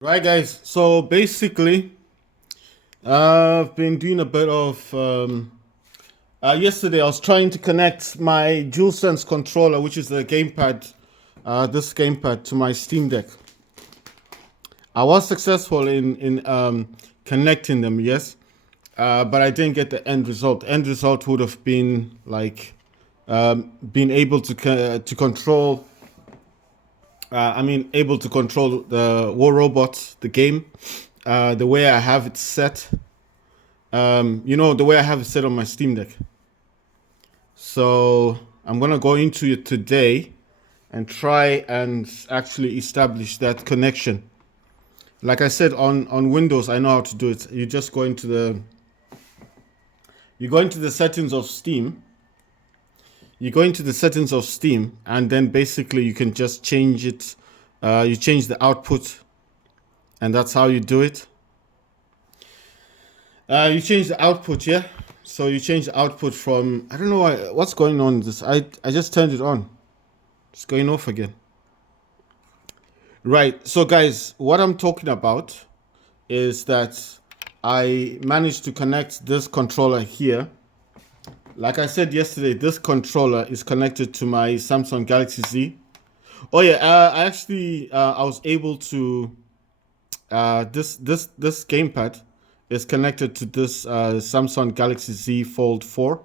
Right, guys. So basically, I've been doing a bit of. Yesterday, I was trying to connect my DualSense controller, which is the gamepad, this gamepad, to my Steam Deck. I was successful in connecting them, yes, but I didn't get the end result. End result would have been like being able to control. Able to control the War Robot, the game, the way I have it set. The way I have it set on my Steam Deck. So I'm gonna go into it today and try and actually establish that connection. Like I said, on Windows, I know how to do it. You go into the settings of Steam. You go into the settings of Steam, and then basically you can just change it. You change the output, and that's how you do it. You change the output, yeah. So you change the output from, I don't know what's going on with this. I just turned it on. It's going off again. Right. So guys, what I'm talking about is that I managed to connect this controller here. Like I said yesterday, this controller is connected to my Samsung Galaxy Z. Oh yeah, I was able to this gamepad is connected to this Samsung Galaxy Z Fold 4.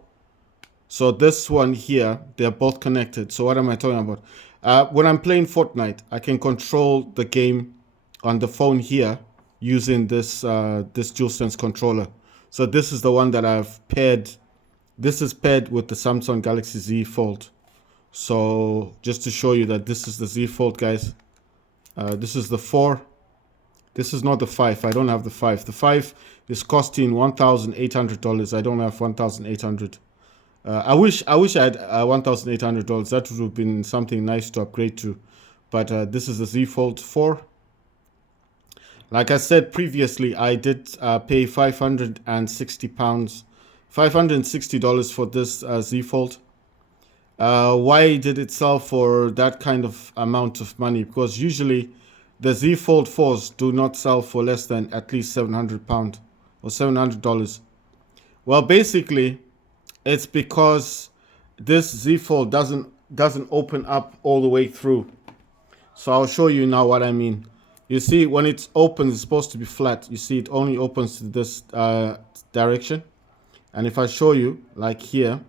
So this one here, they're both connected. So what am I talking about? When I'm playing Fortnite, I can control the game on the phone here using this DualSense controller. So this is the one that I've paired. This is paired with the Samsung Galaxy Z Fold. So just to show you that this is the Z Fold, guys. This is the 4. This is not the 5. I don't have the 5. The 5 is costing $1,800. I don't have 1,800. I wish I had $1,800. That would have been something nice to upgrade to. But this is the Z Fold 4. Like I said previously, I did pay £560, $560 for this Z Fold. Why did it sell for that kind of amount of money? Because usually the Z Fold 4s do not sell for less than at least £700 or $700. Well, basically, it's because this Z Fold doesn't open up all the way through. So I'll show you now what I mean. You see, when it's open, it's supposed to be flat. You see, it only opens to this direction. And if I show you, like here,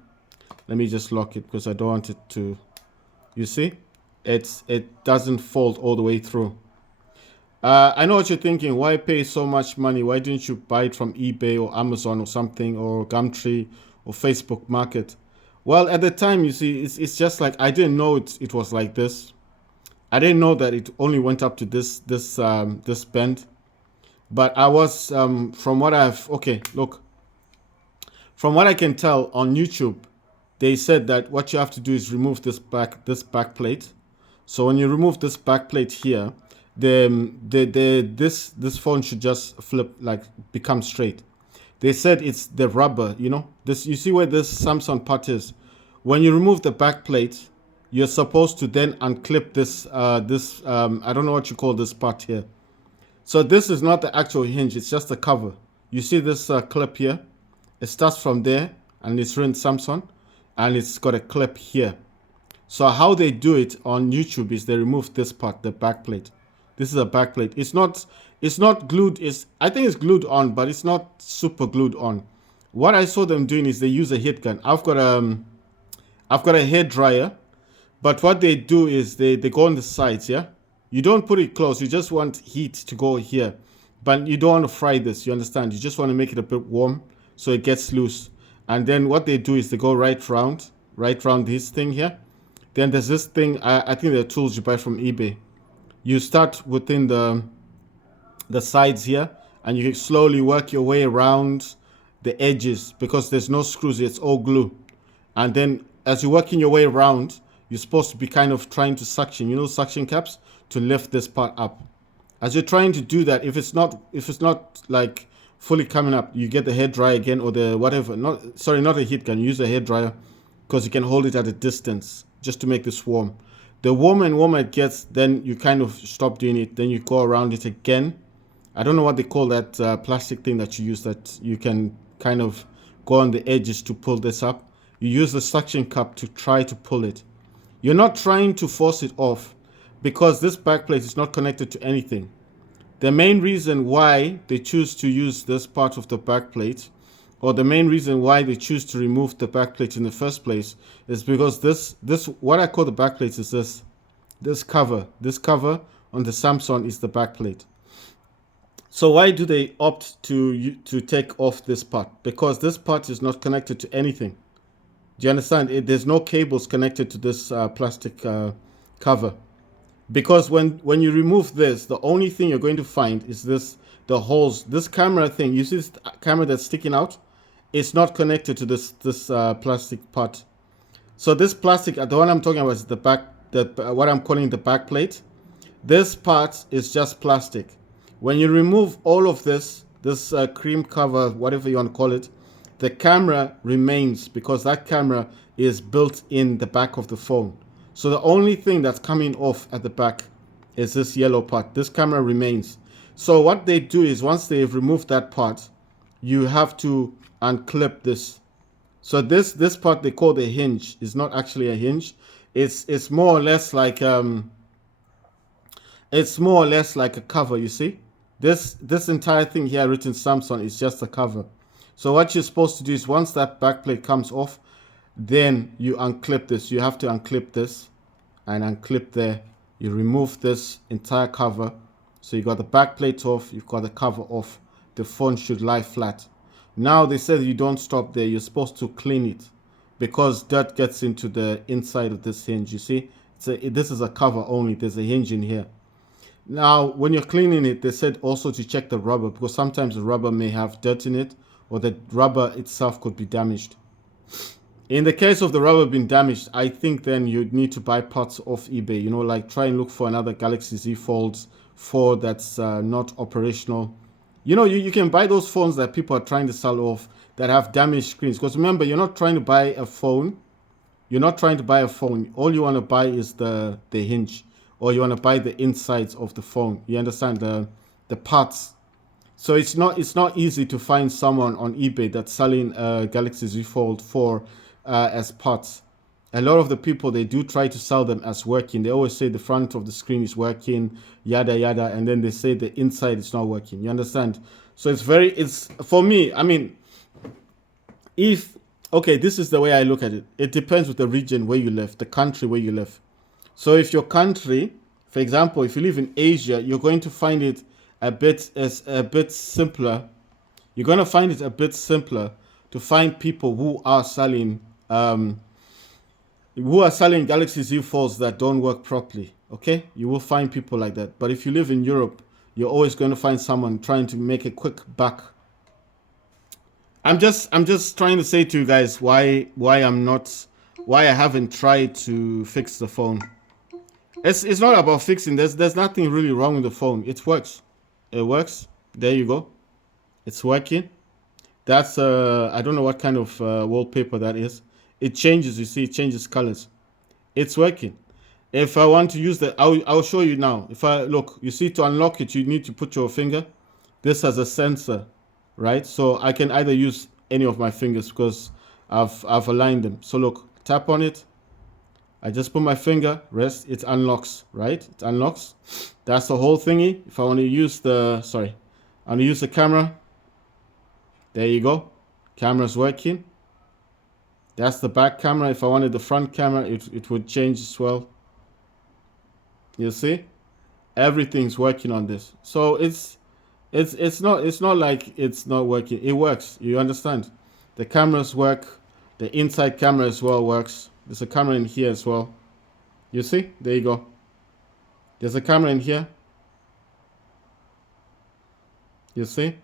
let me just lock it because I don't want it to. You see, it doesn't fold all the way through. I know what you're thinking. Why pay so much money? Why didn't you buy it from eBay or Amazon or something, or Gumtree or Facebook Market? Well, at the time, you see, it's just like I didn't know it was like this. I didn't know that it only went up to this bend. But I was from what I've look, from what I can tell on YouTube, they said that what you have to do is remove this back plate. So when you remove this back plate here, this phone should just flip, like become straight. They said it's the rubber, this, you see where this Samsung part is. When you remove the back plate, you're supposed to then unclip this I don't know what you call this part here. So this is not the actual hinge, it's just a cover. You see this clip here? It starts from there and it's written Samsung, and it's got a clip here. So how they do it on YouTube is they remove this part, the back plate. This is a back plate. It's not glued. I think it's glued on, but it's not super glued on. What I saw them doing is they use a heat gun. I've got a hair dryer, but what they do is they go on the sides, yeah? You don't put it close. You just want heat to go here. But you don't want to fry this, you understand? You just want to make it a bit warm so it gets loose. And then what they do is they go right round this thing here. Then there's this thing, I think they're tools you buy from eBay. You start within the sides here, and you slowly work your way around the edges because there's no screws, it's all glue. And then as you're working your way around, you're supposed to be kind of trying to suction, suction caps, to lift this part up. As you're trying to do that, if it's not like fully coming up, you get the hair dryer again, or the whatever. Not a heat gun. Use a hair dryer because you can hold it at a distance just to make this warm. The warmer and warmer it gets, then you kind of stop doing it. Then you go around it again. I don't know what they call that plastic thing that you use that you can kind of go on the edges to pull this up. You use the suction cup to try to pull it. You're not trying to force it off because this backplate is not connected to anything. The main reason why they choose to use this part of the backplate, or the main reason why they choose to remove the backplate in the first place, is because this what I call the backplate is this cover. This cover on the Samsung is the backplate. So why do they opt to take off this part? Because this part is not connected to anything. Do you understand? There's no cables connected to this plastic cover. Because when you remove this, the only thing you're going to find is the holes. This camera thing, you see this camera that's sticking out? It's not connected to this plastic part. So this plastic, the one I'm talking about is the back, what I'm calling the back plate. This part is just plastic. When you remove all of this cream cover, whatever you want to call it, the camera remains because that camera is built in the back of the phone. So the only thing that's coming off at the back is this yellow part. This camera remains. So what they do is once they've removed that part, you have to unclip this. So this part they call the hinge is not actually a hinge. It's more or less like a cover, you see? This entire thing here written Samsung is just a cover. So what you're supposed to do is once that backplate comes off, then you unclip this. You have to unclip this and unclip there. You remove this entire cover. So you got the backplate off, you've got the cover off. The phone should lie flat. Now they said you don't stop there. You're supposed to clean it because dirt gets into the inside of this hinge. You see, this is a cover only. There's a hinge in here. Now, when you're cleaning it, they said also to check the rubber because sometimes the rubber may have dirt in it or the rubber itself could be damaged. In the case of the rubber being damaged, I think then you'd need to buy parts off eBay. You know, like try and look for another Galaxy Z Fold 4 that's not operational. You know, you can buy those phones that people are trying to sell off that have damaged screens. Because remember, you're not trying to buy a phone. You're not trying to buy a phone. All you want to buy is the hinge. Or you want to buy the insides of the phone. You understand? The parts. So it's not easy to find someone on eBay that's selling a Galaxy Z Fold 4 as parts. A lot of the people, they do try to sell them as working. They always say the front of the screen is working, yada yada, and then they say the inside is not working. You understand? So it's for me, I mean, okay, this is the way I look at it. It depends with the region where you live, the country where you live. So if your country, for example, if you live in Asia, you're going to find it a bit simpler. You're going to find it a bit simpler to find people who are selling Galaxy Z Folds that don't work properly. Okay, you will find people like that. But if you live in Europe, you're always going to find someone trying to make a quick buck. I'm just trying to say to you guys why I haven't tried to fix the phone. It's not about fixing. There's nothing really wrong with the phone. It works. It works. There you go. It's working. That's I don't know what kind of wallpaper that is. It changes. You see, it changes colors. It's working. If I want to use that, I'll show you now. If I look, you see, to unlock it, you need to put your finger. This has a sensor, right? So I can either use any of my fingers because I've aligned them. So look, tap on it. I just put my finger, rest, it unlocks, right? It unlocks. That's the whole thingy. If I want to use I want to use the camera. There you go. Camera's working. That's the back camera. If I wanted the front camera, it would change as well. You see? Everything's working on this. So it's not like it's not working. It works. You understand? The cameras work. The inside camera as well works. There's a camera in here as well. You see? There you go. There's a camera in here. You see?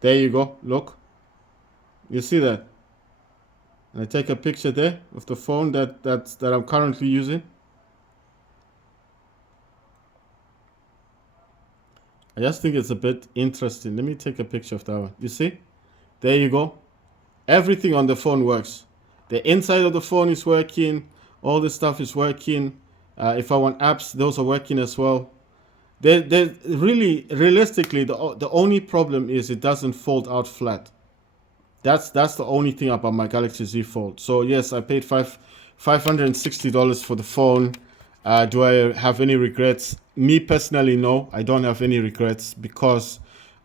There you go. Look. You see that? And I take a picture there of the phone that I'm currently using. I just think it's a bit interesting. Let me take a picture of that one. You see? There you go. Everything on the phone works. The inside of the phone is working. All this stuff is working. If I want apps, those are working as well. They really, realistically, the only problem is it doesn't fold out flat. That's the only thing about my Galaxy Z Fold. So yes, I paid $560 for the phone. Do I have any regrets? Me personally, no. I don't have any regrets because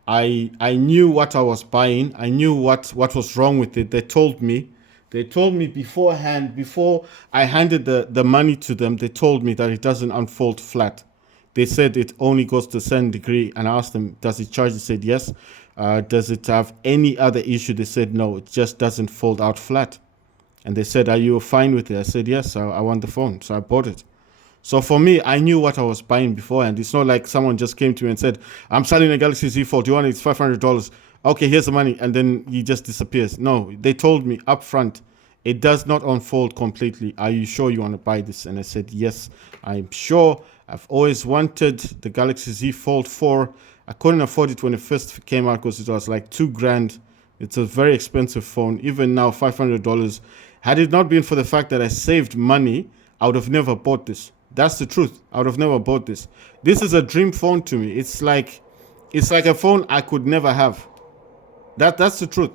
I knew what I was buying. I knew what was wrong with it. They told me. They told me beforehand, before I handed the money to them, they told me that it doesn't unfold flat. They said it only goes to a certain degree, and I asked them, does it charge? They said yes. Does it have any other issue? They said no, it just doesn't fold out flat. And they said, are you fine with it? I said yes, I want the phone, so I bought it. So for me, I knew what I was buying beforehand. It's not like someone just came to me and said, I'm selling a Galaxy Z Fold. Do you want it? It's $500. Okay, here's the money. And then he just disappears. No, they told me up front, it does not unfold completely. Are you sure you want to buy this? And I said, yes, I'm sure. I've always wanted the Galaxy Z Fold 4. I couldn't afford it when it first came out because it was like $2,000. It's a very expensive phone. Even now, $500. Had it not been for the fact that I saved money, I would have never bought this. That's the truth. I would have never bought this. This is a dream phone to me. It's like a phone I could never have. That's the truth.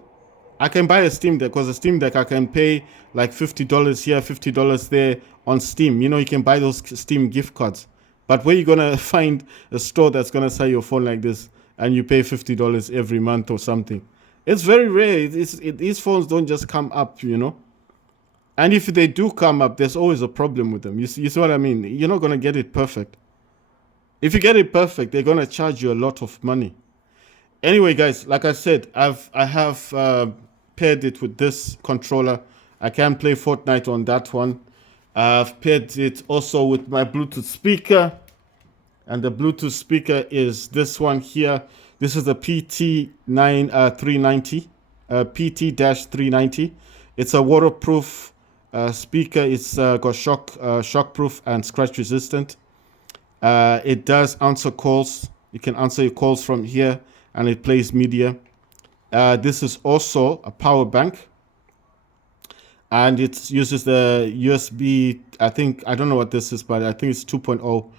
I can buy a Steam Deck because a Steam Deck I can pay like $50 here, $50 there on Steam. You know, you can buy those Steam gift cards. But where you gonna find a store that's gonna sell your phone like this and you pay $50 every month or something? It's very rare. These phones don't just come up, you know. And if they do come up, there's always a problem with them. You see what I mean? You're not gonna get it perfect. If you get it perfect, they're gonna charge you a lot of money. Anyway, guys, like I said, I have paired it with this controller. I can play Fortnite on that one. I've paired it also with my Bluetooth speaker, and the Bluetooth speaker is this one here. This is the PT-390, PT-390. It's a waterproof speaker. It's got shockproof and scratch resistant. It does answer calls. You can answer your calls from here, and it plays media. This is also a power bank, and it uses the USB. I don't know what this is, but I think it's 2.0.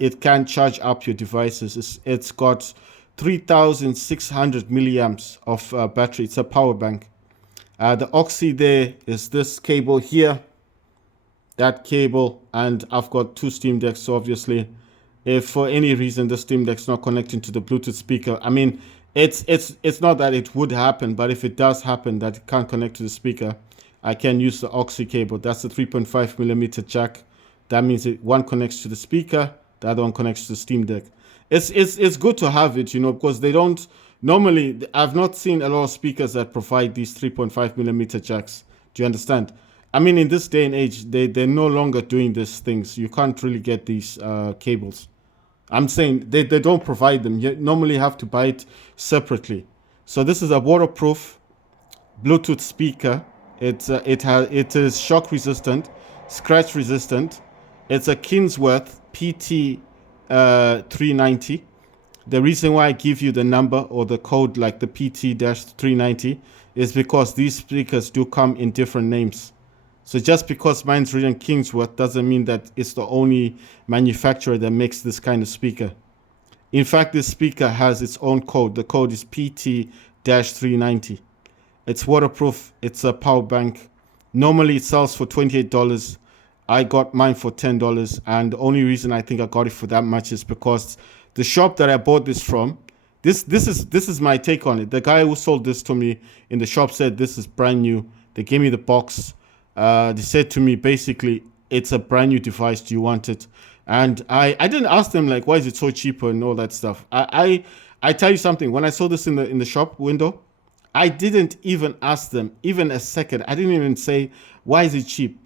It can charge up your devices. It's got 3,600 milliamps of battery. It's a power bank. The Oxy there is this cable here, that cable, and I've got two Steam Decks. So obviously, if for any reason the Steam Deck's not connecting to the Bluetooth speaker, I mean, it's not that it would happen, but if it does happen that it can't connect to the speaker, I can use the Oxy cable. That's the 3.5 millimeter jack. That means one connects to the speaker, the other one connects to the Steam Deck. It's good to have it, you know, because they don't normally. I've not seen a lot of speakers that provide these 3.5 millimeter jacks. Do you understand? I mean, in this day and age, they're no longer doing these things. You can't really get these cables. I'm saying they don't provide them. You normally have to buy it separately. So this is a waterproof Bluetooth speaker. It is shock resistant, scratch resistant. It's a Kingsworth PT-390. The reason why I give you the number or the code like the PT-390 is because these speakers do come in different names. So just because mine's written Kingsworth doesn't mean that it's the only manufacturer that makes this kind of speaker. In fact, this speaker has its own code. The code is PT-390. It's waterproof. It's a power bank. Normally it sells for $28. I got mine for $10. And the only reason I think I got it for that much is because the shop that I bought this from, this is my take on it. The guy who sold this to me in the shop said this is brand new. They gave me the box. They said to me, basically, it's a brand new device. Do you want it? And I didn't ask them like, why is it so cheap and all that stuff. I tell you something. When I saw this in the shop window, I didn't even ask them even a second. I didn't even say, why is it cheap?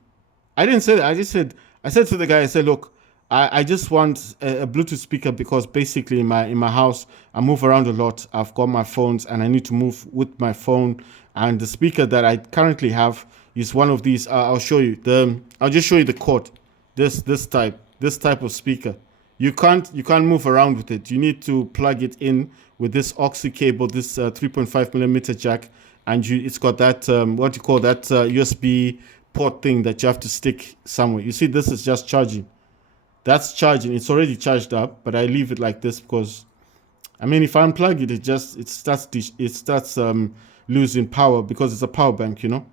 I didn't say that. I said to the guy, I said, look, I just want a Bluetooth speaker because basically in my house, I move around a lot. I've got my phones and I need to move with my phone. And the speaker that I currently have is one of these. I'll show you I'll just show you the cord. This type of speaker. You can't move around with it. You need to plug it in with this Oxy cable, this 3.5 millimeter jack, and it's got that what you call that USB port thing that you have to stick somewhere. You see, this is just charging. That's charging. It's already charged up, but I leave it like this because, I mean, if I unplug it, it starts losing power because it's a power bank, you know.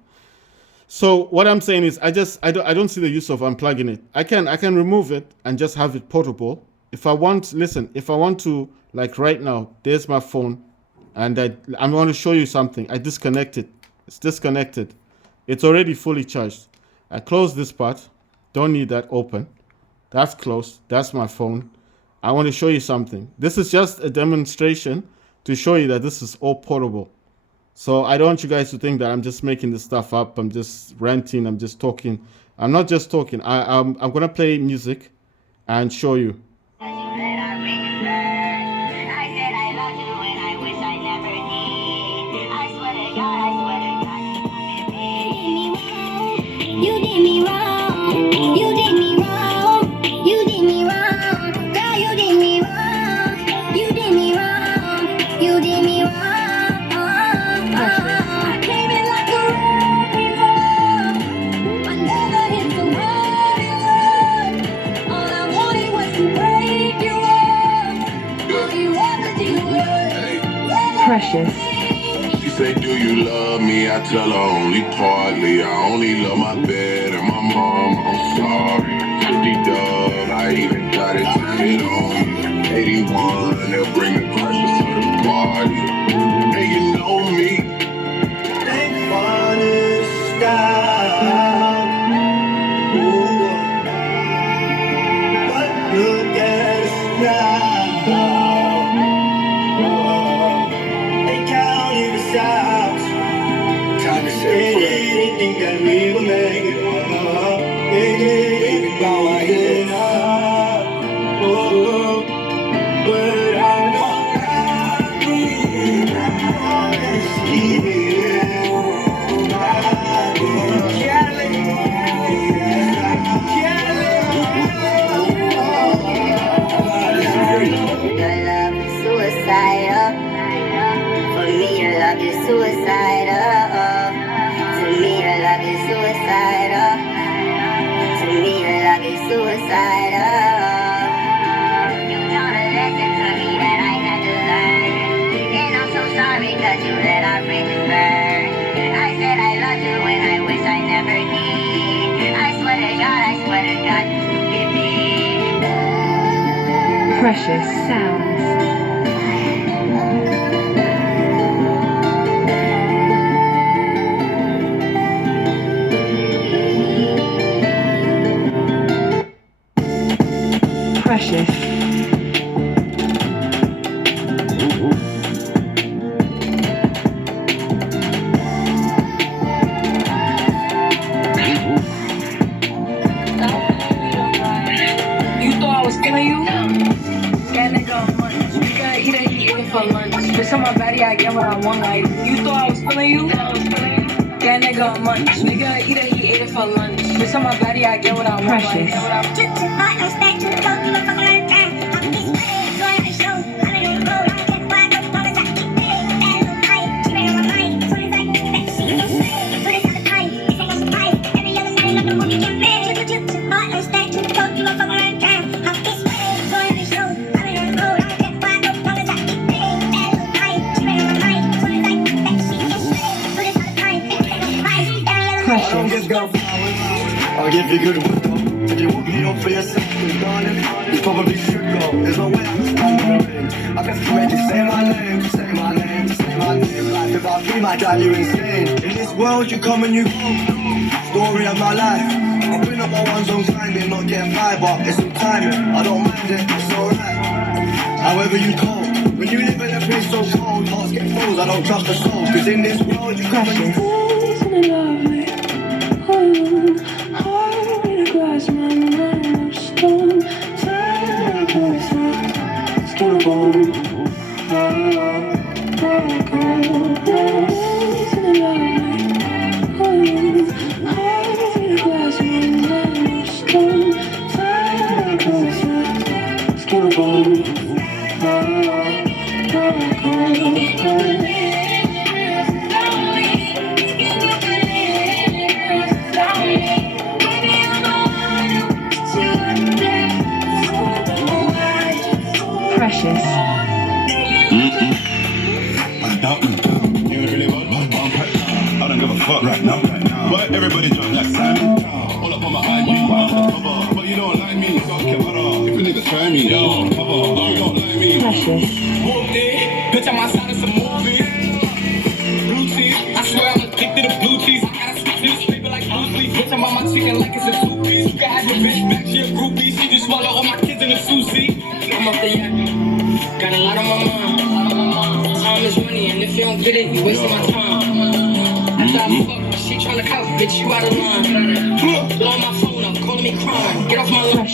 So what I'm saying is, I don't see the use of unplugging it. I can remove it and just have it portable. If I want, listen, if I want to, like right now, there's my phone, and I'm going to show you something. I disconnect it. It's disconnected. It's already fully charged. I close this part. Don't need that open. That's closed. That's my phone. I want to show you something. This is just a demonstration to show you that this is all portable. So I don't want you guys to think that I'm just making this stuff up. I'm just ranting. I'm just talking. I'm not just talking. I'm gonna play music and show you. You did me wrong. You did me wrong. You did me wrong. Girl, you did me wrong. You did me wrong. You did me wrong. I came in like a wrecking ball. I never hit so hard in love. All I wanted was to break you off. All you ever did was Precious. She say, do you love me? I tell her only partly. I only love my bed and my mom. I'm sorry. 50 dub, I even got it, turn it on. 81, they'll bring the Christmas to the party. Hey, you know me. Thank for this style. Ooh. But look at us now. They counted us out. Time to say they think that we will make it. Baby, bow our head up. Oh, but I know I'll be honest here. suicidal. For me, your love is suicidal. To me, your love is suicidal. To me, your love is suicidal. You taught a lesson to me that I had to learn, and I'm so sorry 'cause you let our bridges burn. I said I loved you when I wish I never did. I swear to God, forgive me. Precious sounds. Precious. You thought I was killing you? That nigga on lunch. We gotta eat it, he ate for lunch. Bitch, on my body, I get what I want. Like, you thought I was feeling you? That nigga on lunch. Nigga, eat it, he ate it for lunch. Bitch, on my body, I get what I want. Precious. I don't give girl flowers, I'll give you good wisdom. If you want me up for yourself, then darling, you probably should go. There's no way I can stand on the ring. I guess you make you say my name, say my name, say my name. Life without me might drive you insane. In this world you come and you go. Story of my life. I've been up my one's own grinding, not getting by, but it's all timing. I don't mind it, it's alright. However you cope, when you live in a place so cold, hearts get froze, I don't trust the soul. Cause in this world you come and you go. Isn't it lovely? Heart in a glass, my mind of stone. Time to skin of bone. Isn't it lovely? Heart in a glass, my mind of stone. Time to skin of bone. fuck right now. But everybody jump that side. All up on my IG, but you don't like me, so okay, what up? If a nigga try me, yo, you don't like me. Whooped it, bitch, I'm outside of some movie. Blue cheese, I swear I'm addicted to blue cheese. I gotta stick to this paper like blue sleep. Bitch, I'm on my chicken like it's a two-piece. You can have your bitch back, she a groupie. She just swallow all my kids in a sushi. I'm up the yak, got a lot on my mind. Time is money, and if you don't get it, you wasting my time. After I fuck, she tryna cuff, bitch, you out of line. Blow my phone up, calling me crying. Get off my line.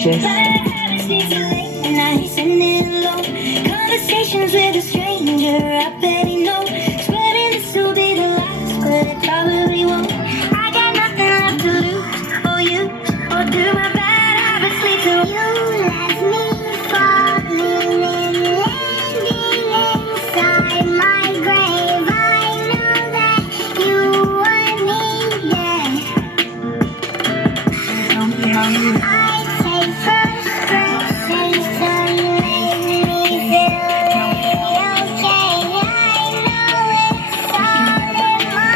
And I send it alone. Conversations with a stranger, I barely know. Swearing this will be the last, but it probably won't. I got nothing left to lose, or use, or do my bad habits lead to you left me falling and landing inside my grave. I know that you want me dead. I take first breath so you make me feel okay. I know it's all in my head.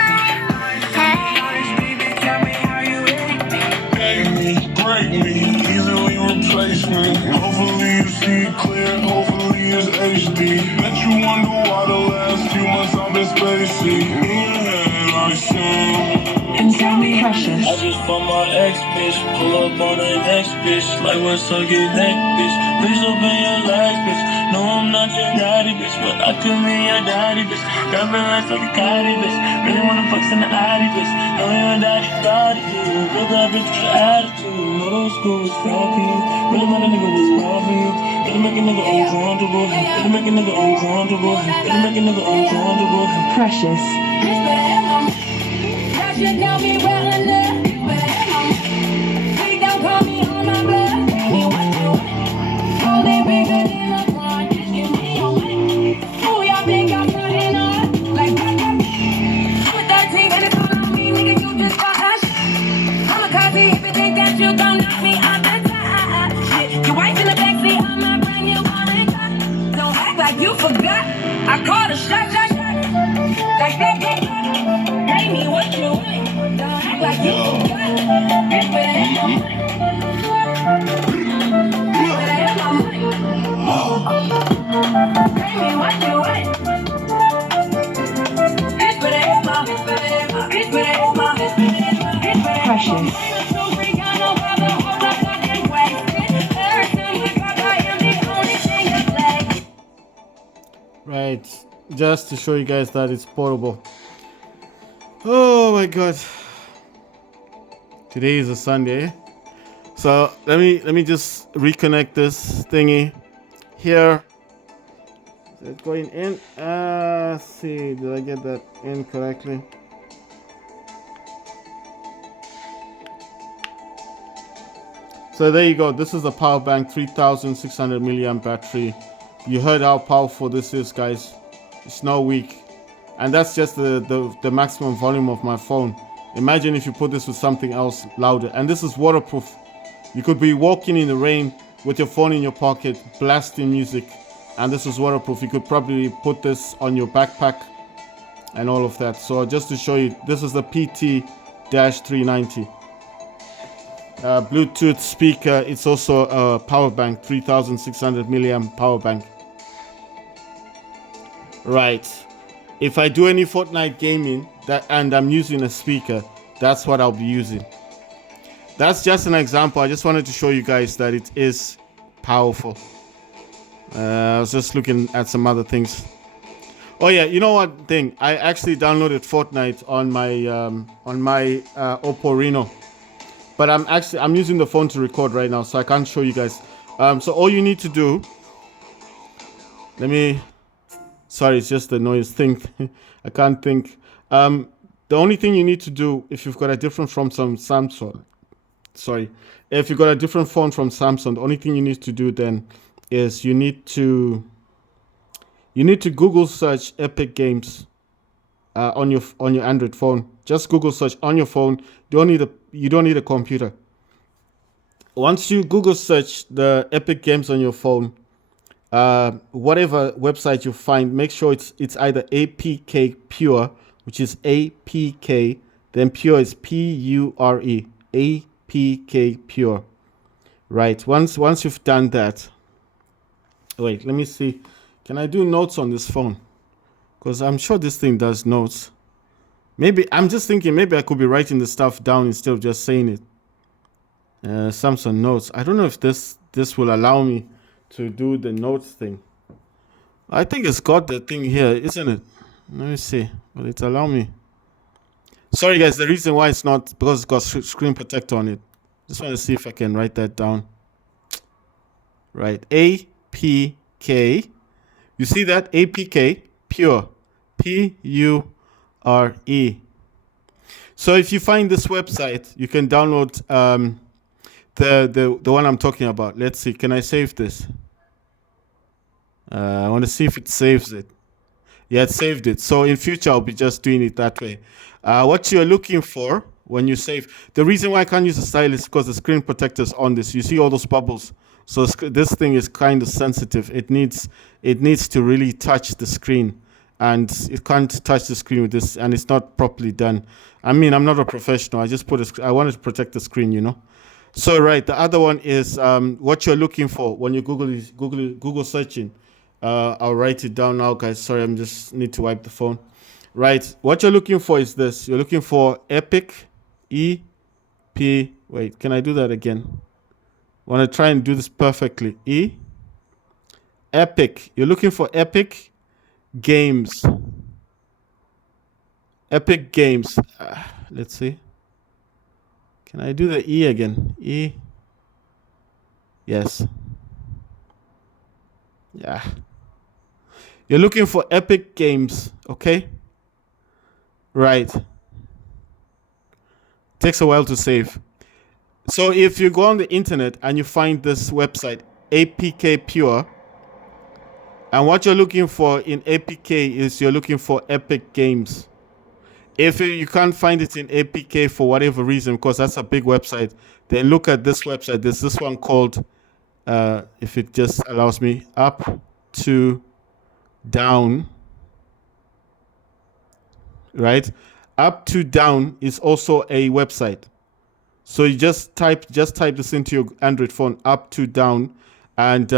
Break me, easily replace me. Hopefully you see clear, hopefully it's HD. Bet you wonder why the last few months I've been spacey. In your head I sing. And tell me precious. I just bought my ex bitch, pull up on the next bitch, like what's up, get neck bitch. Please open your legs, bitch. No, I'm not your daddy, bitch, but I could be your daddy, bitch. Got me like a caddy, bitch. Really wanna fuck in the addy, bitch. Know your daddy got it, you. Real that bitch with your attitude. Know those schools talking you. Really let a nigga was loving you. Really make a nigga uncomfortable. Really make a nigga uncomfortable. Really make a nigga uncomfortable. Precious. You know me well enough, please don't call me on my bluff. Tell me what you want. Hold it bigger than a gun. Just give me your money. Who y'all think I'm putting on? Like what? With that team and it's all on me, nigga, you just got us. I'm a copy if you think that you gon' knock me out the top. Shit, your wife in the backseat, I'm not brand new on the top. Don't act like you forgot. I called a shot. Like that. Pay me what you want. Don't act like you forgot. Bitch, better have my money. Better have my money. Pay me what you want. Bitch, better have my. Bitch, better have my. Precious. Right, just to show you guys that it's portable. Oh my god, today is a Sunday, so let me just reconnect this thingy here. Is it going in? Let's see, did I get that in correctly? So there you go. This is a power bank, 3600 milliamp battery. You heard how powerful this is, guys. It's not weak. And that's just the maximum volume of my phone. Imagine if you put this with something else louder. And this is waterproof. You could be walking in the rain with your phone in your pocket, blasting music. And this is waterproof. You could probably put this on your backpack and all of that. So just to show you, this is the PT-390. Bluetooth speaker. It's also a power bank, 3600 milliamp power bank. Right. If I do any Fortnite gaming and I'm using a speaker, that's what I'll be using. That's just an example. I just wanted to show you guys that it is powerful. I was just looking at some other things. Oh yeah, you know what thing? I actually downloaded Fortnite on my Oppo Reno, but I'm using the phone to record right now, so I can't show you guys. So all you need to do, sorry, it's just the noise thing. I can't think. The only thing you need to do if you've got a different phone from Samsung, if you've got a different phone from Samsung, the only thing you need to do then is you need to Google search Epic Games on your Android phone. Just Google search on your phone. You don't need a computer. Once you Google search the Epic Games on your phone, whatever website you find, make sure it's either APK Pure, which is APK Then Pure is Pure, APK Pure. Right. Once you've done that, wait, let me see. Can I do notes on this phone? Because I'm sure this thing does notes. Maybe I'm just thinking maybe I could be writing the stuff down instead of just saying it. Samsung Notes. I don't know if this will allow me to do the notes thing. I think it's got the thing here, isn't it? Let me see. Will it allow me? Sorry guys, the reason why it's not because it's got screen protector on it. Just want to see if I can write that down. Right. APK. You see that? APK Pure. Pure. So if you find this website, you can download the one I'm talking about. Let's see. Can I save this? I want to see if it saves it. Yeah, it saved it. So in future, I'll be just doing it that way. What you're looking for when you save, the reason why I can't use the style is because the screen protector is on this. You see all those bubbles. So this thing is kind of sensitive. It needs to really touch the screen, and it can't touch the screen with this, and it's not properly done. I mean, I'm not a professional. I just I wanted to protect the screen, you know. So right, the other one is what you're looking for when you Google searching. I'll write it down now, guys. Sorry, I'm just need to wipe the phone. Right, what you're looking for is this. You're looking for Epic, E-P. Wait, can I do that again? Want to try and do this perfectly. Epic. You're looking for Epic Games. Epic Games. Let's see. Can I do the E again? E. Yes. Yeah. You're looking for Epic Games, okay? Right. Takes a while to save. So if you go on the internet and you find this website, APK Pure, and what you're looking for in APK is you're looking for Epic Games. If you can't find it in APK for whatever reason, because that's a big website, then look at this website. There's this one called, if it just allows me, Up to Down. Right? Up to Down is also a website. So you just type this into your Android phone, Up to Down, and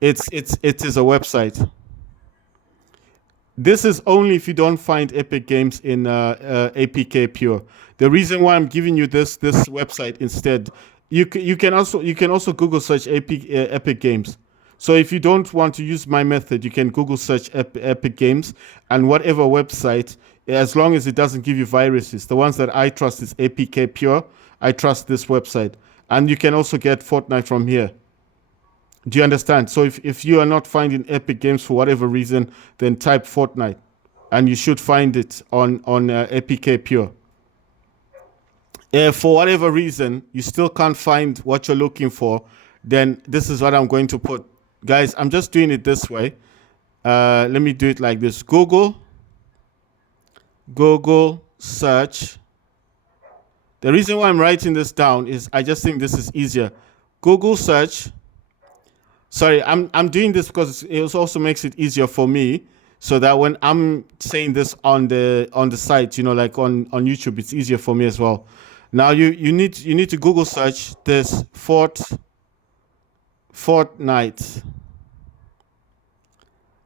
it is a website. This is only if you don't find Epic Games in APK Pure. The reason why I'm giving you this website instead, you can also Google search Epic Games. So if you don't want to use my method, you can Google search Epic Games, and whatever website, as long as it doesn't give you viruses. The ones that I trust is APK Pure. I trust this website, and you can also get Fortnite from here. Do you understand? So if you are not finding Epic Games for whatever reason, then type Fortnite, and you should find it on APK Pure. If for whatever reason you still can't find what you're looking for, then this is what I'm going to put. Guys, I'm just doing it this way. Let me do it like this. Google search. The reason why I'm writing this down is I just think this is easier. Google search. Sorry, I'm doing this because it also makes it easier for me, so that when I'm saying this on the site, you know, like on YouTube, it's easier for me as well. Now you need to Google search this Fortnite.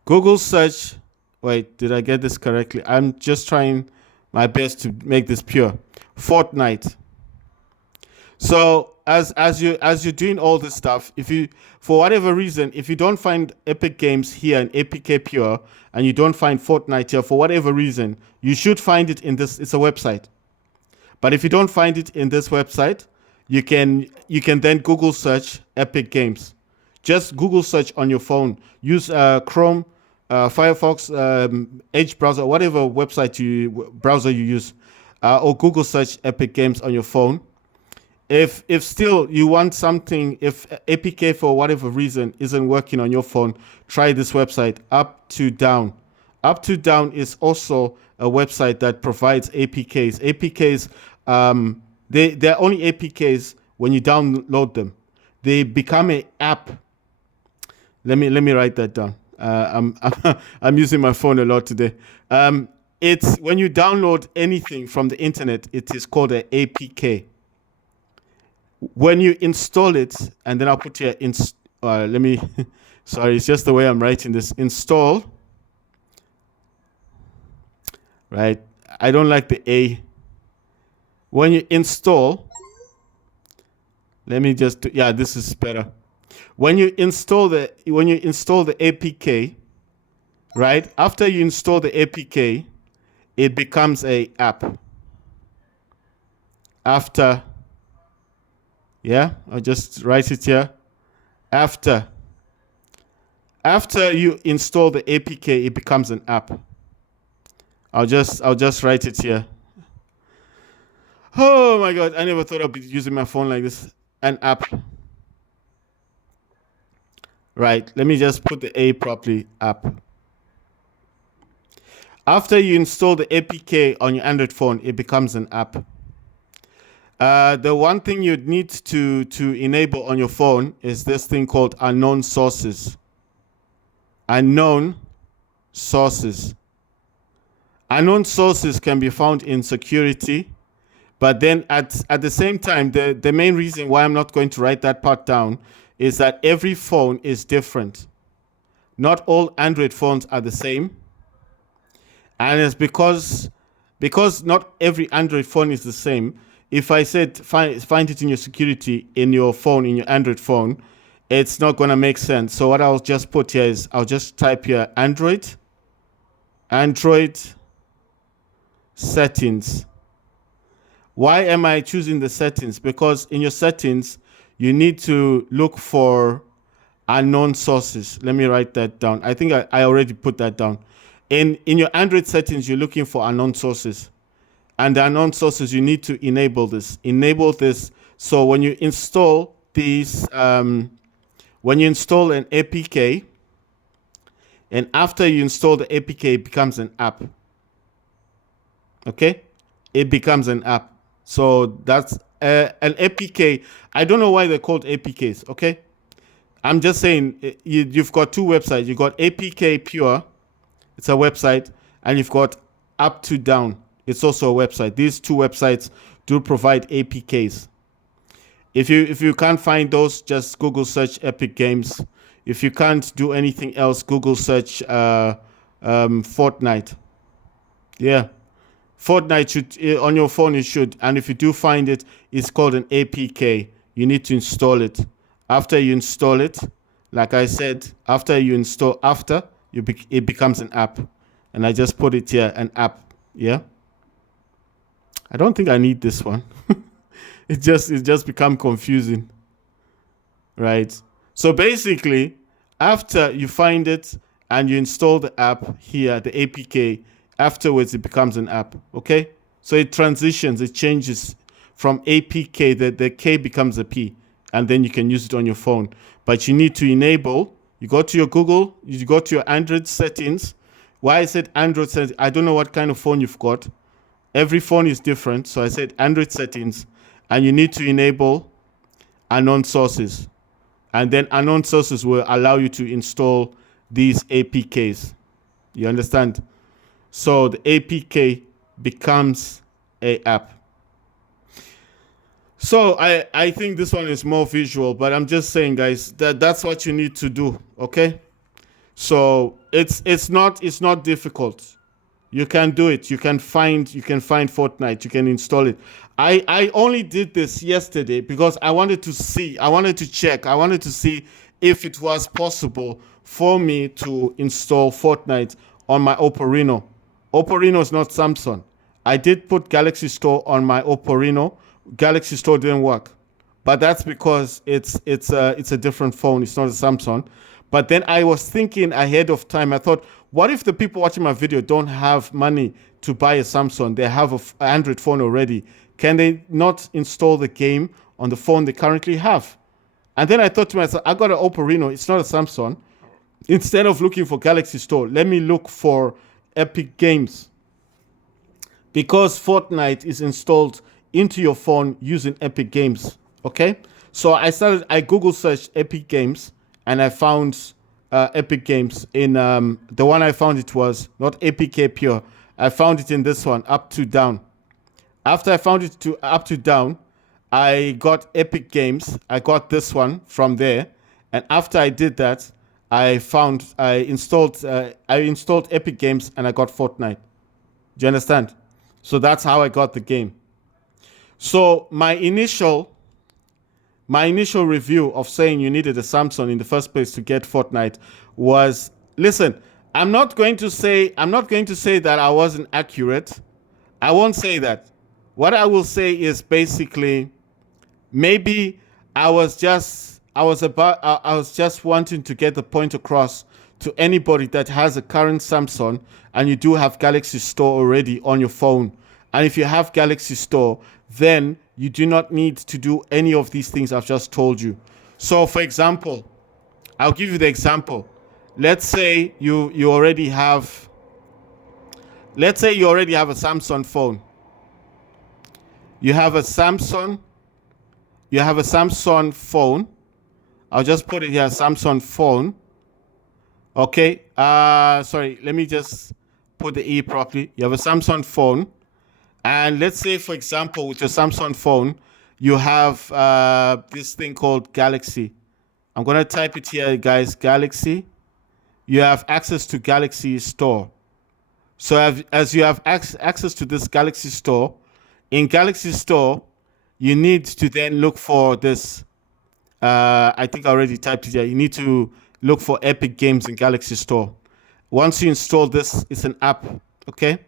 Google search. Wait, did I get this correctly? I'm just trying my best to make this pure. Fortnite. So as you're doing all this stuff, if you for whatever reason, if you don't find Epic Games here in APK Pure, and you don't find Fortnite here for whatever reason, you should find it in this. It's a website. But if you don't find it in this website, you can then Google search Epic Games. Just Google search on your phone. Use Chrome, Firefox, Edge browser, whatever browser you use, or Google search Epic Games on your phone. If still you want something, if APK for whatever reason isn't working on your phone, try this website, Up to Down. Up to Down is also a website that provides APKs. APKs, they're only APKs when you download them. They become an app. Let me write that down. I'm using my phone a lot today. it's when you download anything from the internet, it is called an APK. When you install it, and then I'll put here let me sorry, it's just the way I'm writing this. Install, right? I don't like the A. When you install, let me just this is better. When you install the APK, right? After you install the APK, it becomes a app. After, I'll just write it here. After you install the APK, it becomes an app. I'll just write it here. Oh my God, I never thought I'd be using my phone like this. An app. Right, let me just put the A properly, app. After you install the APK on your Android phone, it becomes an app. The one thing you'd need to enable on your phone is this thing called unknown sources. Unknown sources. Unknown sources can be found in security, but then at the same time, the main reason why I'm not going to write that part down is that every phone is different. Not all Android phones are the same. And it's because not every Android phone is the same. If I said find it in your security in your phone, in your Android phone, it's not going to make sense. So what I'll just put here is I'll just type here Android settings. Why am I choosing the settings? Because in your settings, you need to look for unknown sources. Let me write that down. I think I already put that down. In your Android settings, you're looking for unknown sources. And the unknown sources, you need to enable this. Enable this. So when you install these, when you install an APK, and after you install the APK, it becomes an app. Okay? It becomes an app. So that's an APK. I don't know why they're called APKs, okay? I'm just saying you've got two websites. You've got APK Pure, it's a website, and you've got Up to Down. It's also a website. These two websites do provide APKs. If you can't find those, just Google search Epic Games. If you can't do anything else, Google search Fortnite. Yeah. Fortnite should on your phone it should, and if you do find it, it's called an APK. You need to install it. After you install it, like I said, it becomes an app, and I just put it here, an app. Yeah. I don't think I need this one. it just become confusing, right? So basically, after you find it and you install the app here, the APK. Afterwards, it becomes an app, okay? So it transitions, it changes from APK, the K becomes a P, and then you can use it on your phone. But you need to enable, you go to your Google, you go to your Android settings. Why I said Android settings, I don't know what kind of phone you've got. Every phone is different, so I said Android settings, and you need to enable unknown sources. And then unknown sources will allow you to install these APKs. You understand? So the APK becomes a app. So I think this one is more visual, but I'm just saying, guys, that's what you need to do. Okay. So it's not difficult. You can do it. You can find Fortnite. You can install it. I only did this yesterday because I wanted to see if it was possible for me to install Fortnite on my Oppo Reno. Oppo Reno is not Samsung. I did put Galaxy Store on my Oppo Reno. Galaxy Store didn't work, but that's because it's a different phone. It's not a Samsung. But then I was thinking ahead of time. I thought, what if the people watching my video don't have money to buy a Samsung? They have an Android phone already. Can they not install the game on the phone they currently have? And then I thought to myself, I got an Oppo Reno. It's not a Samsung. Instead of looking for Galaxy Store, let me look for Epic Games, because Fortnite is installed into your phone using Epic Games. Okay, so I Google searched Epic Games, and I found Epic Games. In the one I found, it was not APK Pure. I found it in this one, up to down. After I found it to up to down, I got Epic Games. I got this one from there, and after I did that, I installed Epic Games and I got Fortnite. Do you understand? So that's how I got the game. So my initial review of saying you needed a Samsung in the first place to get Fortnite was, listen, I'm not going to say that I wasn't accurate. I won't say that. What I will say is basically maybe I was just wanting to get the point across to anybody that has a current Samsung and you do have Galaxy Store already on your phone. And if you have Galaxy Store, then you do not need to do any of these things I've just told you. So for example, I'll give you the example. Let's say you already have a Samsung phone. You have a Samsung phone. I'll just put it here, Samsung phone. Okay. Sorry, let me just put the E properly. You have a Samsung phone. And let's say, for example, with your Samsung phone, you have this thing called Galaxy. I'm going to type it here, guys, Galaxy. You have access to Galaxy Store. So as you have access to this Galaxy Store, in Galaxy Store, you need to then look for this. I think I already typed it here. You need to look for Epic Games in Galaxy Store. Once you install this, it's an app, okay?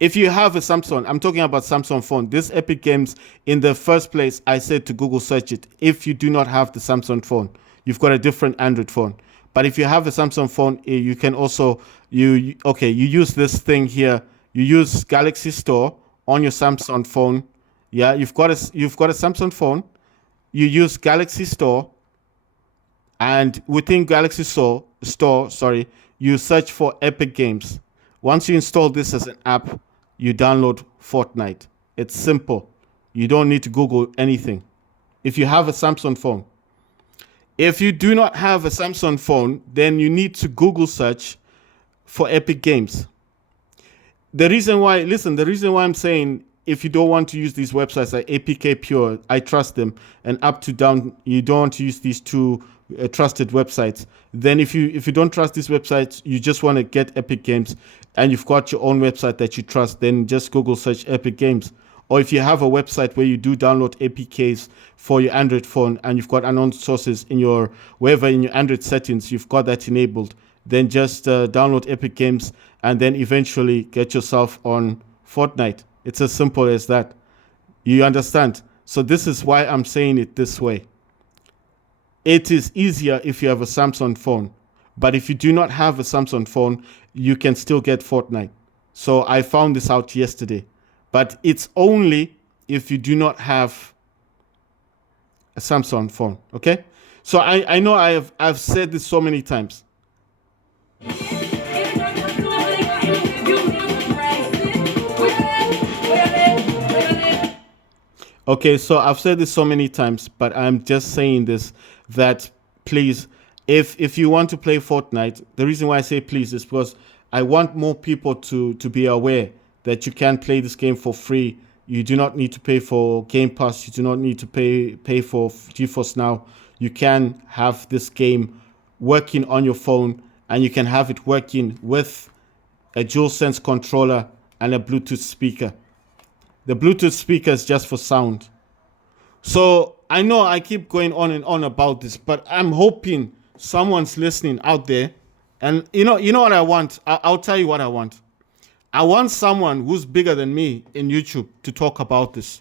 If you have a Samsung, I'm talking about Samsung phone. This Epic Games, in the first place, I said to Google search it. If you do not have the Samsung phone, you've got a different Android phone. But if you have a Samsung phone, you can also you use this thing here. You use Galaxy Store on your Samsung phone. Yeah, you've got a Samsung phone. You use Galaxy Store, and within Galaxy Store, you search for Epic Games. Once you install this as an app, you download Fortnite. It's simple. You don't need to Google anything. If you have a Samsung phone. If you do not have a Samsung phone, then you need to Google search for Epic Games. The reason why I'm saying if you don't want to use these websites like APK Pure, I trust them, and Up to Down, you don't want to use these two trusted websites. Then if you don't trust these websites, you just want to get Epic Games, and you've got your own website that you trust, then just Google search Epic Games. Or if you have a website where you do download APKs for your Android phone and you've got unknown sources in your Android settings, you've got that enabled, then just download Epic Games and then eventually get yourself on Fortnite. It's as simple as that. You understand? So this is why I'm saying it this way. It is easier if you have a Samsung phone. But if you do not have a Samsung phone, you can still get Fortnite. So I found this out yesterday. But it's only if you do not have a Samsung phone. Okay? So I know I've said this so many times. Okay, so I've said this so many times, but I'm just saying this, that please, if you want to play Fortnite, the reason why I say please is because I want more people to be aware that you can play this game for free. You do not need to pay for Game Pass. You do not need to pay for GeForce Now. You can have this game working on your phone, and you can have it working with a DualSense controller and a Bluetooth speaker. The Bluetooth speaker is just for sound. So I know I keep going on and on about this, but I'm hoping someone's listening out there. And you know what I want? I'll tell you what I want. I want someone who's bigger than me in YouTube to talk about this.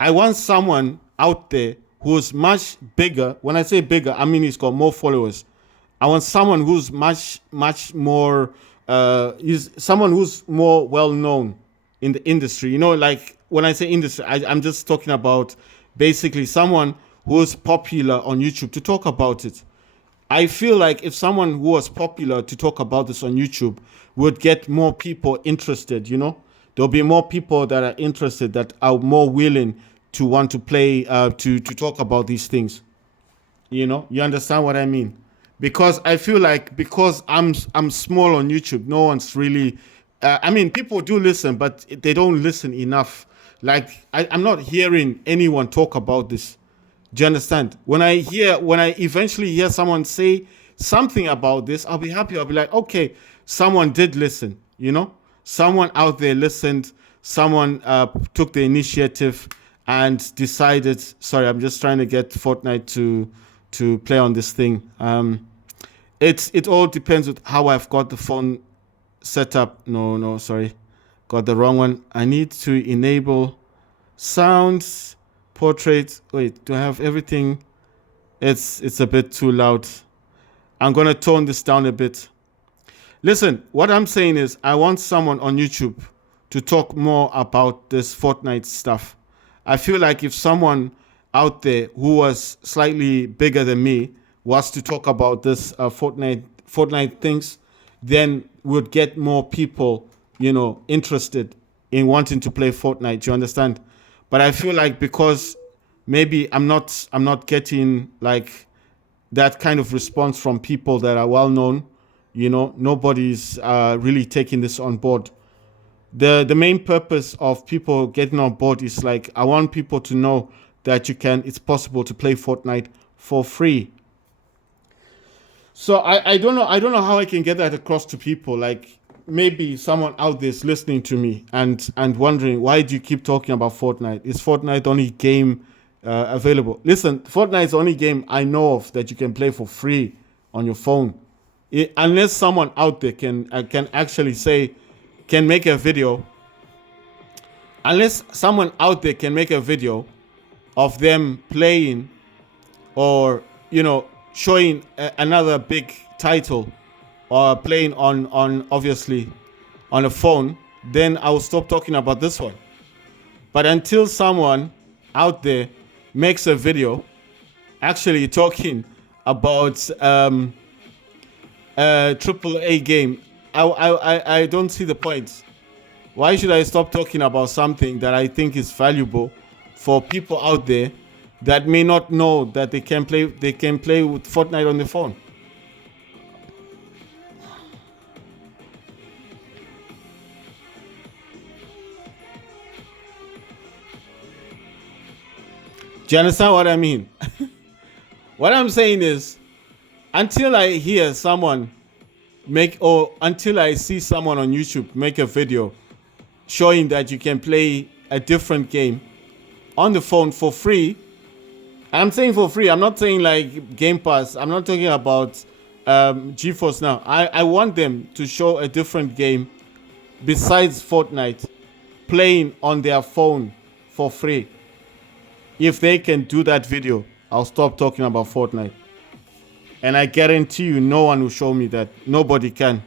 I want someone out there who's much bigger. When I say bigger, I mean he's got more followers. I want someone who's much more, someone who's more well-known in the industry. You know, like when I say industry, I'm just talking about basically someone who's popular on YouTube to talk about it. I feel like if someone who was popular to talk about this on YouTube would get more people interested, you know, there'll be more people that are interested, that are more willing to want to play, to talk about these things. You know, you understand what I mean? Because I feel like because I'm small on YouTube, no one's really I mean, people do listen, but they don't listen enough. Like I'm not hearing anyone talk about this. Do you understand? When I eventually hear someone say something about this, I'll be happy. I'll be like, okay, someone did listen. You know, someone out there listened. Someone took the initiative and decided. Sorry, I'm just trying to get Fortnite to play on this thing. It all depends with how I've got the phone set up. No, sorry, got the wrong one. I need to enable sounds, portrait. Wait, do I have everything? It's a bit too loud. I'm gonna tone this down a bit. Listen, what I'm saying is I want someone on YouTube to talk more about this Fortnite stuff. I feel like if someone out there who was slightly bigger than me was to talk about this Fortnite things, then we'd get more people, interested in wanting to play Fortnite. Do you understand? But I feel like because maybe I'm not getting like that kind of response from people that are well known. Nobody's really taking this on board. The main purpose of people getting on board is like I want people to know that it's possible to play Fortnite for free. So I don't know how I can get that across to people. Like maybe someone out there is listening to me and wondering, why do you keep talking about Fortnite? Is Fortnite the only game available? Listen, Fortnite is the only game I know of that you can play for free on your phone. Unless someone out there can actually can make a video. Unless someone out there can make a video of them playing or showing another big title or playing on obviously on a phone, then I'll stop talking about this one. But until someone out there makes a video actually talking about a triple A game, I don't see the point. Why should I stop talking about something that I think is valuable for people out there that may not know that they can play with Fortnite on the phone? Do you understand what I mean? What I'm saying is, until I hear someone until I see someone on YouTube make a video showing that you can play a different game on the phone for free. I'm saying for free. I'm not saying like Game Pass. I'm not talking about GeForce now. I want them to show a different game besides Fortnite playing on their phone for free. If they can do that video, I'll stop talking about Fortnite. And I guarantee you no one will show me that. Nobody can.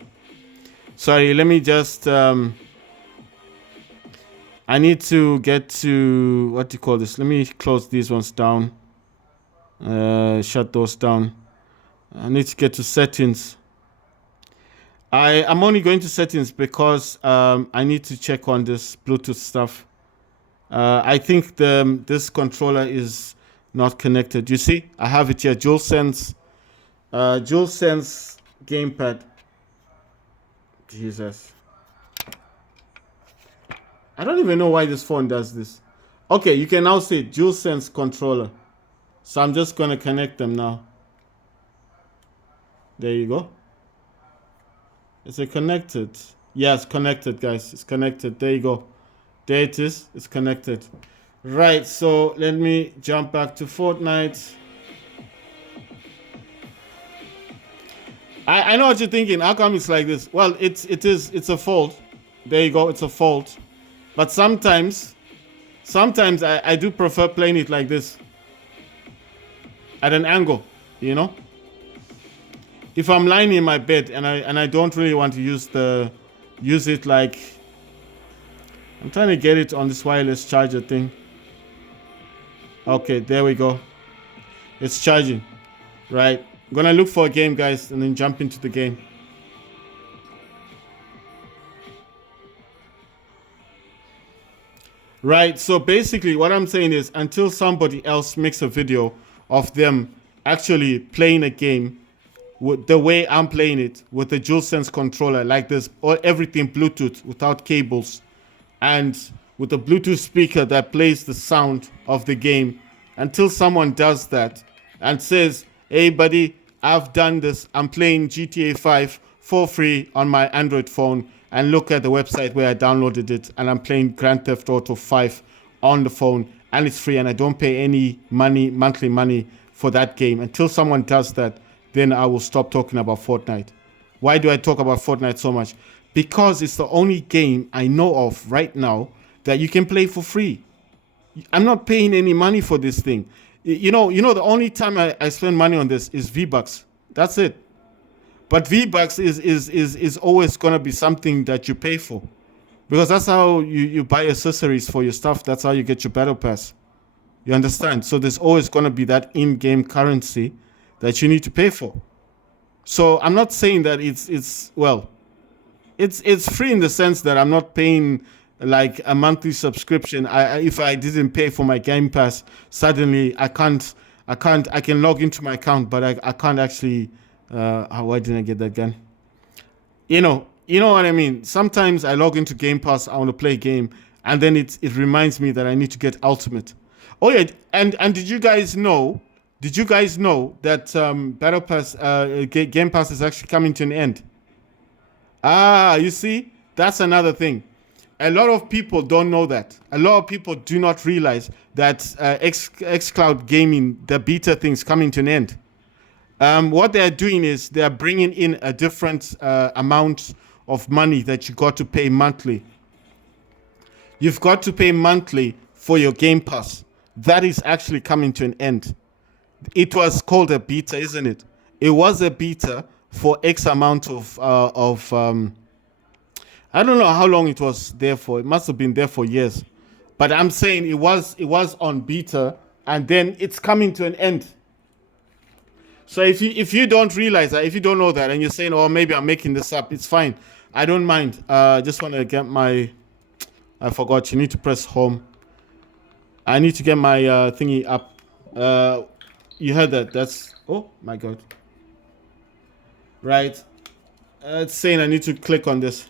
Sorry, let me just I need to get to, what do you call this? Let me close these ones down. Shut those down. I need to get to settings. I'm only going to settings because I need to check on this Bluetooth stuff. I think this controller is not connected. You see, I have it here. DualSense gamepad. Jesus. I don't even know why this phone does this. Okay, you can now see DualSense controller. So I'm just going to connect them now. There you go. Is it connected? Yeah, it's connected, guys. It's connected. There you go. There it is. It's connected. Right, so let me jump back to Fortnite. I know what you're thinking. How come it's like this? Well, it's a fault. There you go. It's a fault. But sometimes I do prefer playing it like this. At an angle, If I'm lying in my bed and I don't really want to use it like, I'm trying to get it on this wireless charger thing. Okay, there we go. It's charging. Right. I'm gonna look for a game, guys, and then jump into the game. Right, so basically what I'm saying is until somebody else makes a video of them actually playing a game with the way I'm playing it with the DualSense controller, like this, or everything Bluetooth without cables, and with a Bluetooth speaker that plays the sound of the game, until someone does that and says, "Hey, buddy, I've done this. I'm playing GTA 5 for free on my Android phone, and look at the website where I downloaded it, and I'm playing Grand Theft Auto 5 on the phone, and it's free, and I don't pay any money, monthly money for that game." Until someone does that, then I will stop talking about Fortnite. Why do I talk about Fortnite so much? Because it's the only game I know of right now that you can play for free. I'm not paying any money for this thing. The only time I spend money on this is V-Bucks. That's it. But V-Bucks is always gonna be something that you pay for. Because that's how you buy accessories for your stuff. That's how you get your battle pass. You understand? So there's always gonna be that in-game currency that you need to pay for. So I'm not saying that it's free in the sense that I'm not paying like a monthly subscription. If I didn't pay for my Game Pass, suddenly I can log into my account, but I can't actually. Why didn't I get that gun? You know what I mean. Sometimes I log into Game Pass, I want to play a game, and then it reminds me that I need to get Ultimate. Oh yeah, and did you guys know? Did you guys know that Battle Pass, Game Pass is actually coming to an end? You see, that's another thing. A lot of people don't know that. A lot of people do not realize that xCloud Gaming, the beta thing's coming to an end. What they're doing is they're bringing in a different amount of money that you got to pay monthly. You've got to pay monthly for your Game Pass. That is actually coming to an end. It was called a beta, isn't it? It was a beta for X amount of I don't know how long it was there for. It must have been there for years. But I'm saying it was on beta, and then it's coming to an end. So if you don't realize that, if you don't know that, and you're saying, "Oh, maybe I'm making this up," it's fine. I don't mind. Just want to get my. I forgot. You need to press home. I need to get my thingy up. You heard that? That's. Oh my god. Right. It's saying I need to click on this.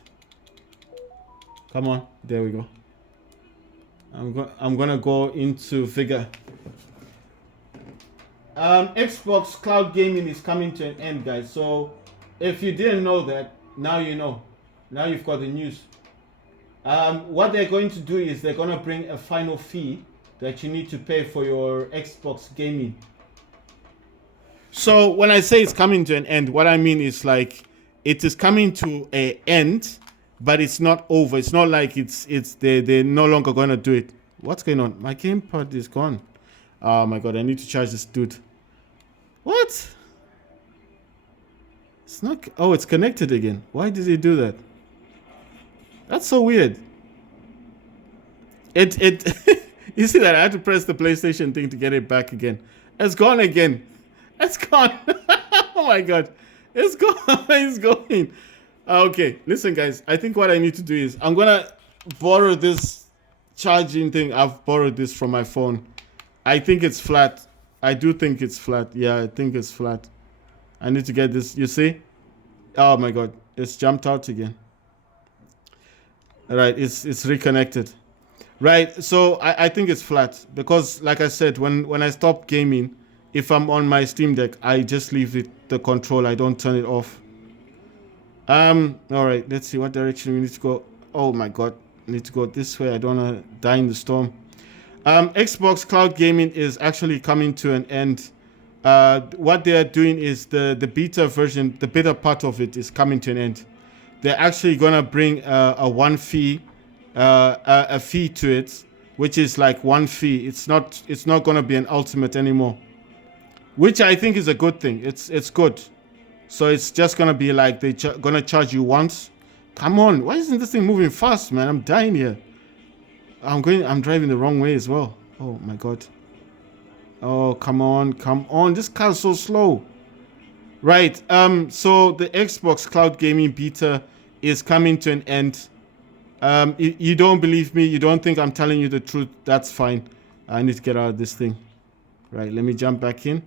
Come on. There we go. I'm gonna go into figure. Xbox Cloud Gaming is coming to an end, guys. So if you didn't know that, now you know. Now you've got the news. What they're going to do is they're gonna bring a final fee that you need to pay for your Xbox Gaming. So when I say it's coming to an end, what I mean is like it is coming to an end, but it's not over. It's not like they're no longer gonna do it. What's going on? My gamepad is gone. Oh my god, I need to charge this dude. What? It's not. Oh, it's connected again. Why did he do that? That's so weird. It you see that I had to press the PlayStation thing to get it back again. It's gone again. It's gone. Oh my god. It's gone. It's going. Okay, listen guys. I think what I need to do is I'm gonna borrow this charging thing. I've borrowed this from my phone. I think it's flat. I do think it's flat. Yeah, I think it's flat. I need to get this. You see? Oh my god. It's jumped out again. All right, it's reconnected. Right, so I think it's flat because, like I said, when I stop gaming, if I'm on my Steam Deck, I just leave it the control. I don't turn it off. All right, let's see what direction we need to go. Oh my god, I need to go this way. I don't want to die in the storm. Xbox Cloud Gaming is actually coming to an end. What they are doing is the beta version, the beta part of it is coming to an end. They're actually gonna bring a fee to it, which is like one fee. It's not gonna be an ultimate anymore, which I think is a good thing. It's good. So it's just gonna be like they're gonna charge you once. Come on, why isn't this thing moving fast, man? I'm dying here. I'm driving the wrong way as well. Oh my god. Oh, come on. This car is so slow. Right. So the Xbox Cloud Gaming beta is coming to an end. You don't believe me, you don't think I'm telling you the truth, that's fine. I need to get out of this thing. Right, let me jump back in.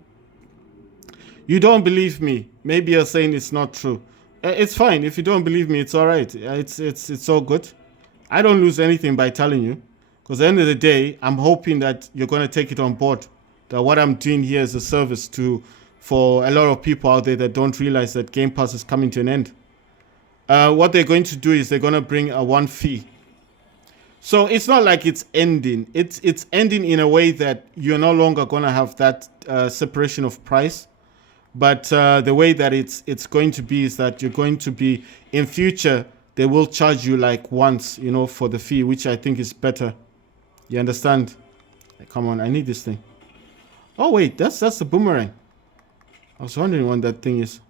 You don't believe me. Maybe you're saying it's not true. It's fine. If you don't believe me, it's all right. It's all good. I don't lose anything by telling you. Because at the end of the day, I'm hoping that you're going to take it on board. That what I'm doing here is a service for a lot of people out there that don't realize that Game Pass is coming to an end. What they're going to do is they're going to bring a one fee. So it's not like it's ending. It's ending in a way that you're no longer going to have that separation of price. But the way that it's going to be is that you're going to be, in future, they will charge you like once, for the fee, which I think is better. You understand? Come on, I need this thing. Oh wait, that's the boomerang. I was wondering what that thing is.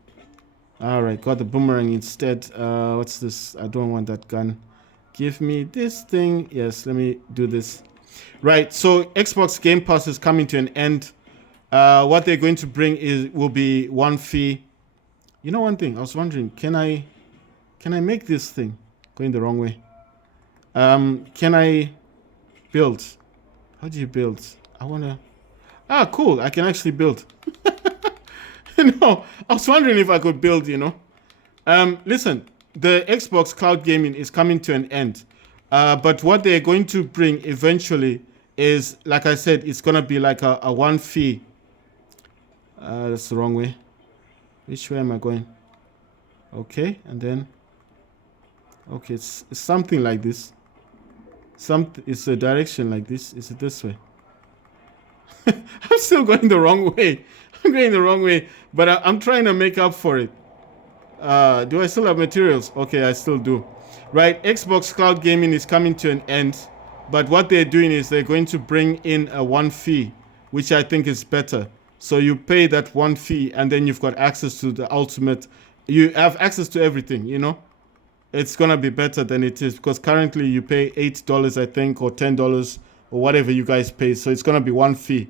All right, got the boomerang instead. What's this? I don't want that gun. Give me this thing. Yes, let me do this. Right, so Xbox Game Pass is coming to an end. What they're going to bring will be one fee. You know one thing? I was wondering, can I make this thing? Going the wrong way. Can I build? How do you build? I wanna. Cool. I can actually build. No, I was wondering if I could build. Listen, the Xbox Cloud Gaming is coming to an end. But what they're going to bring eventually is, like I said, it's gonna be like a one fee. That's the wrong way. Which way am I going? Okay, and then. Okay, it's something like this. It's a direction like this. Is it this way? I'm still going the wrong way. I'm going the wrong way, but I'm trying to make up for it. Do I still have materials? Okay, I still do. Right, Xbox Cloud Gaming is coming to an end, but what they're doing is they're going to bring in a one fee, which I think is better. So you pay that one fee, and then you've got access to the ultimate. You have access to everything, It's going to be better than it is, because currently you pay $8, I think, or $10, or whatever you guys pay. So it's going to be one fee.